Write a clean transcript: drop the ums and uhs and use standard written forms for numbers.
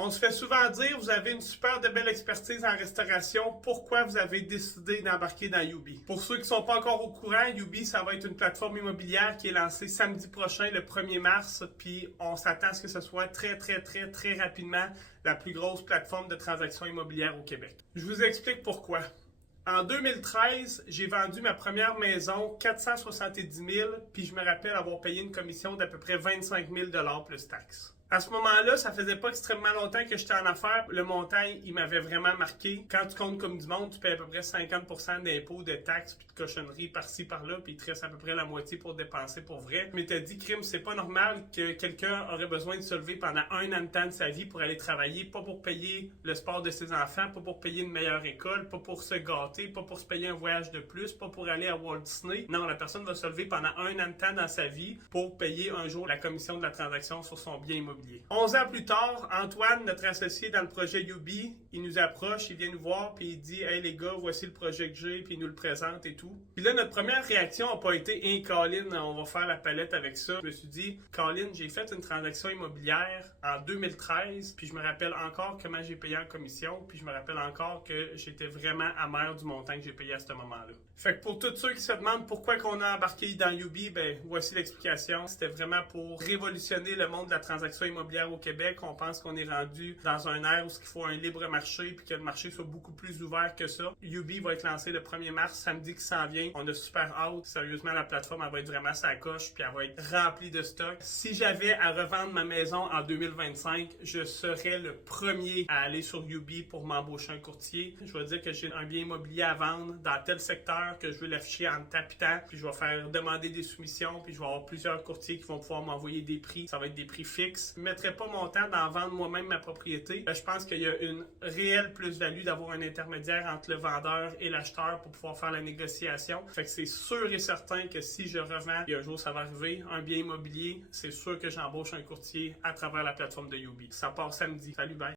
On se fait souvent dire, vous avez une super de belle expertise en restauration, pourquoi vous avez décidé d'embarquer dans Youbi? Pour ceux qui ne sont pas encore au courant, Youbi, ça va être une plateforme immobilière qui est lancée samedi prochain, le 1er mars, puis on s'attend à ce que ce soit très rapidement la plus grosse plateforme de transactions immobilières au Québec. Je vous explique pourquoi. En 2013, j'ai vendu ma première maison 470 000, puis je me rappelle avoir payé une commission d'à peu près 25 000 plus taxes. À ce moment-là, ça faisait pas extrêmement longtemps que j'étais en affaires. Le montant, il m'avait vraiment marqué. Quand tu comptes comme du monde, tu payes à peu près 50% d'impôts, de taxes, puis de cochonneries par-ci, par-là, puis il te reste à peu près la moitié pour dépenser pour vrai. Mais t'as dit, crime, c'est pas normal que quelqu'un aurait besoin de se lever pendant un an de temps de sa vie pour aller travailler, pas pour payer le sport de ses enfants, pas pour payer une meilleure école, pas pour se gâter, pas pour se payer un voyage de plus, pas pour aller à Walt Disney. Non, la personne va se lever pendant un an de temps dans sa vie pour payer un jour la commission de la transaction sur son bien immobilier. 11 ans plus tard, Antoine, notre associé dans le projet Youbi, il nous approche, il vient nous voir, puis il dit « Hey les gars, voici le projet que j'ai », puis il nous le présente et tout. Puis là, notre première réaction n'a pas été « Hey Colin, on va faire la palette avec ça ». Je me suis dit « Colin, j'ai fait une transaction immobilière en 2013, puis je me rappelle encore comment j'ai payé en commission, puis je me rappelle encore que j'étais vraiment amer du montant que j'ai payé à ce moment-là. » Fait que pour tous ceux qui se demandent pourquoi qu'on a embarqué dans Youbi, ben voici l'explication. C'était vraiment pour révolutionner le monde de la transaction immobilière au Québec. On pense qu'on est rendu dans un ère où il faut un libre marché puis que le marché soit beaucoup plus ouvert que ça. Youbi va être lancé le 1er mars, samedi qui s'en vient. On a super hâte. Sérieusement, la plateforme elle va être vraiment sa coche puis elle va être remplie de stock. Si j'avais à revendre ma maison en 2025, je serais le premier à aller sur Youbi pour m'embaucher un courtier. Je vais dire que j'ai un bien immobilier à vendre dans tel secteur que je veux l'afficher en tapitant, puis je vais faire demander des soumissions, puis je vais avoir plusieurs courtiers qui vont pouvoir m'envoyer des prix. Ça va être des prix fixes. Je ne mettrai pas mon temps d'en vendre moi-même ma propriété. Je pense qu'il y a une réelle plus-value d'avoir un intermédiaire entre le vendeur et l'acheteur pour pouvoir faire la négociation. Fait que c'est sûr et certain que si je revends, et un jour ça va arriver, un bien immobilier, c'est sûr que j'embauche un courtier à travers la plateforme de Youbi. Ça part samedi. Salut, bye!